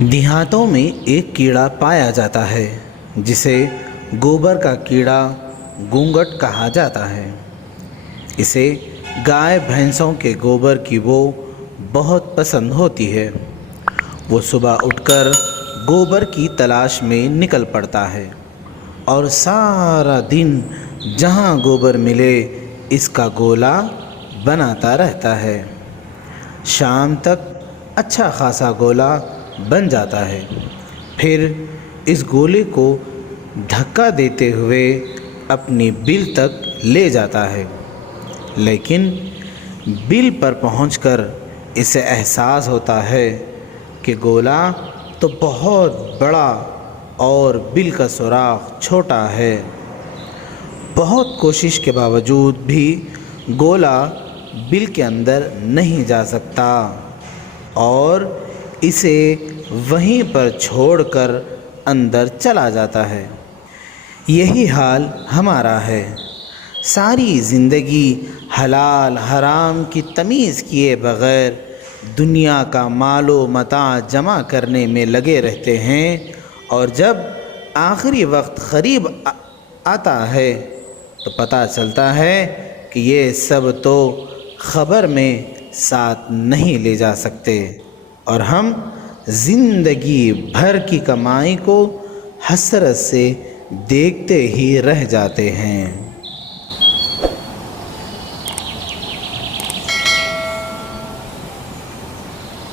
دیہاتوں میں ایک کیڑا پایا جاتا ہے جسے گوبر کا کیڑا گونگٹ کہا جاتا ہے۔ اسے گائے بھینسوں کے گوبر کی بو بہت پسند ہوتی ہے۔ وہ صبح اٹھ کر گوبر کی تلاش میں نکل پڑتا ہے اور سارا دن جہاں گوبر ملے اس کا گولا بناتا رہتا ہے۔ شام تک اچھا خاصا گولا بن جاتا ہے۔ پھر اس گولے کو دھکا دیتے ہوئے اپنی بل تک لے جاتا ہے، لیکن بل پر پہنچ کر اسے احساس ہوتا ہے کہ گولا تو بہت بڑا اور بل کا سوراخ چھوٹا ہے۔ بہت کوشش کے باوجود بھی گولا بل کے اندر نہیں جا سکتا اور اسے وہیں پر چھوڑ کر اندر چلا جاتا ہے۔ یہی حال ہمارا ہے۔ ساری زندگی حلال حرام کی تمیز کیے بغیر دنیا کا مال و متاع جمع کرنے میں لگے رہتے ہیں، اور جب آخری وقت قریب آتا ہے تو پتہ چلتا ہے کہ یہ سب تو خبر میں ساتھ نہیں لے جا سکتے، اور ہم زندگی بھر کی کمائی کو حسرت سے دیکھتے ہی رہ جاتے ہیں۔